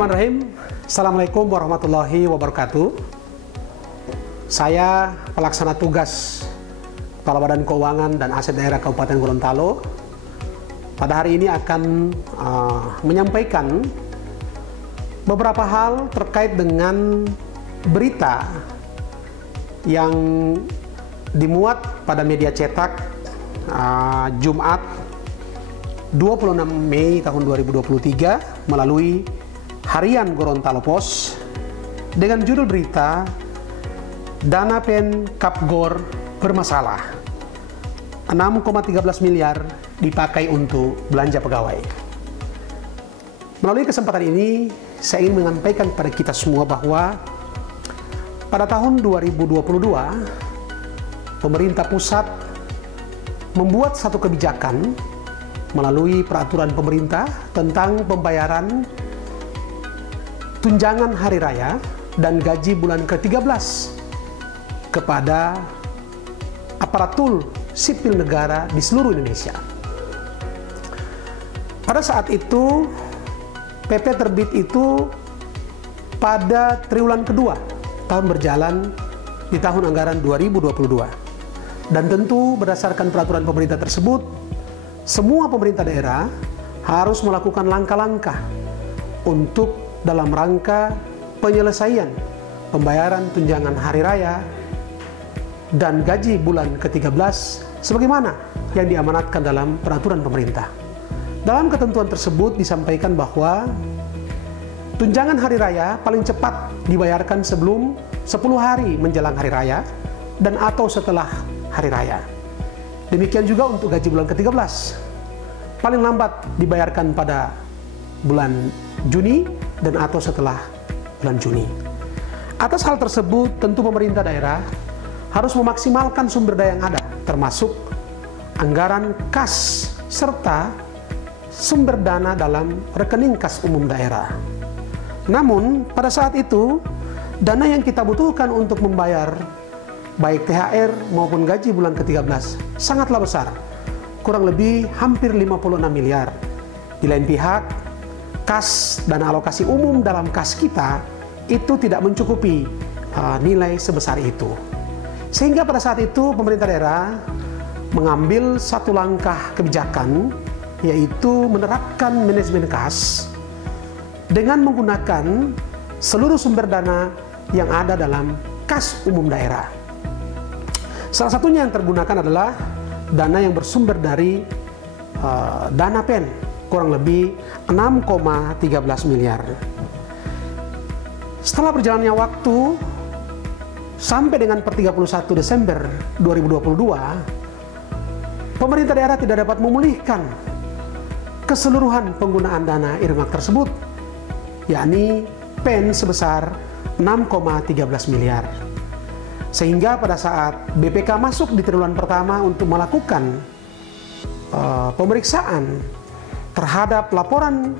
Bismillahirrahmanirrahim. Assalamualaikum warahmatullahi wabarakatuh. Saya pelaksana tugas Kepala Badan Keuangan dan Aset Daerah Kabupaten Gorontalo. Pada hari ini akan menyampaikan beberapa hal terkait dengan berita yang dimuat pada media cetak Jumat 26 Mei tahun 2023 melalui Harian Gorontalo Pos dengan judul berita Dana Pen Kapgor bermasalah, 6,13 miliar dipakai untuk belanja pegawai. Melalui kesempatan ini saya ingin menyampaikan kepada kita semua bahwa pada tahun 2022 pemerintah pusat membuat satu kebijakan melalui peraturan pemerintah tentang pembayaran tunjangan hari raya dan gaji bulan ke-13 kepada aparatur sipil negara di seluruh Indonesia. Pada saat itu, PP terbit itu pada triwulan kedua tahun berjalan di tahun anggaran 2022. Dan tentu berdasarkan peraturan pemerintah tersebut, semua pemerintah daerah harus melakukan langkah-langkah untuk dalam rangka penyelesaian pembayaran tunjangan hari raya dan gaji bulan ke-13 sebagaimana yang diamanatkan dalam peraturan pemerintah. Dalam ketentuan tersebut disampaikan bahwa tunjangan hari raya paling cepat dibayarkan sebelum 10 hari menjelang hari raya dan atau setelah hari raya. Demikian juga untuk gaji bulan ke-13. Paling lambat dibayarkan pada bulan Juni dan atau setelah bulan Juni. Atas hal tersebut, tentu pemerintah daerah harus memaksimalkan sumber daya yang ada, termasuk anggaran kas serta sumber dana dalam rekening kas umum daerah. Namun, pada saat itu, dana yang kita butuhkan untuk membayar baik THR maupun gaji bulan ke-13 sangatlah besar, kurang lebih hampir 56 miliar. Di lain pihak, kas dan alokasi umum dalam kas kita itu tidak mencukupi nilai sebesar itu. Sehingga pada saat itu pemerintah daerah mengambil satu langkah kebijakan, yaitu menerapkan manajemen kas dengan menggunakan seluruh sumber dana yang ada dalam kas umum daerah. Salah satunya yang tergunakan adalah dana yang bersumber dari dana pen, kurang lebih 6,13 miliar. Setelah berjalannya waktu sampai dengan per 31 Desember 2022, pemerintah daerah tidak dapat memulihkan keseluruhan penggunaan dana earmark tersebut, yakni pen sebesar 6,13 miliar. Sehingga pada saat BPK masuk di triwulan pertama untuk melakukan pemeriksaan terhadap laporan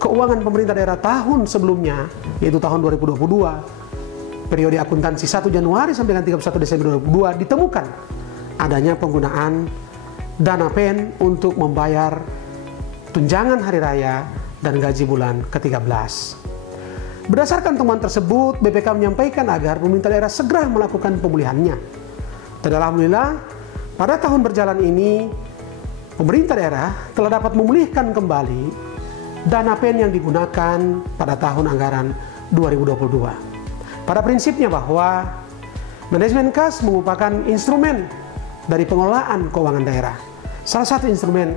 keuangan pemerintah daerah tahun sebelumnya, yaitu tahun 2022, periode akuntansi 1 Januari sampai dengan 31 Desember 2022, ditemukan adanya penggunaan dana pen untuk membayar tunjangan hari raya dan gaji bulan ke-13. Berdasarkan temuan tersebut, BPK menyampaikan agar pemerintah daerah segera melakukan pemulihannya. Dan alhamdulillah, pada tahun berjalan ini, pemerintah daerah telah dapat memulihkan kembali dana pen yang digunakan pada tahun anggaran 2022. Pada prinsipnya bahwa manajemen kas merupakan instrumen dari pengelolaan keuangan daerah. Salah satu instrumen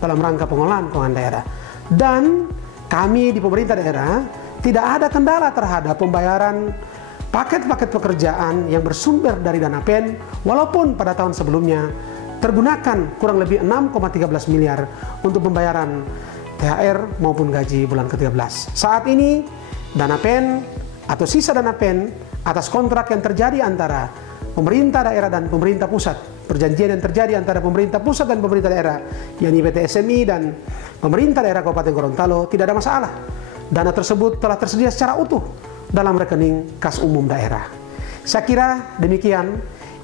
dalam rangka pengelolaan keuangan daerah. Dan kami di pemerintah daerah tidak ada kendala terhadap pembayaran paket-paket pekerjaan yang bersumber dari dana pen, walaupun pada tahun sebelumnya tergunakan kurang lebih 6,13 miliar untuk pembayaran THR maupun gaji bulan ke-13. Saat ini dana pen atau sisa dana pen atas kontrak yang terjadi antara pemerintah daerah dan pemerintah pusat, perjanjian yang terjadi antara pemerintah pusat dan pemerintah daerah, yakni PT SMI dan pemerintah daerah Kabupaten Gorontalo, tidak ada masalah. Dana tersebut telah tersedia secara utuh dalam rekening kas umum daerah. Saya kira demikian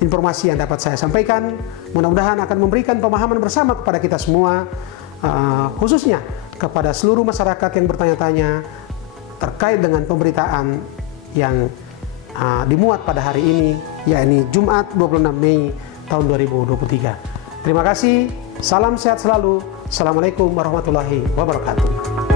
informasi yang dapat saya sampaikan. Mudah-mudahan akan memberikan pemahaman bersama kepada kita semua, khususnya kepada seluruh masyarakat yang bertanya-tanya terkait dengan pemberitaan yang dimuat pada hari ini, yakni Jumat 26 Mei tahun 2023. Terima kasih, salam sehat selalu. Assalamualaikum warahmatullahi wabarakatuh.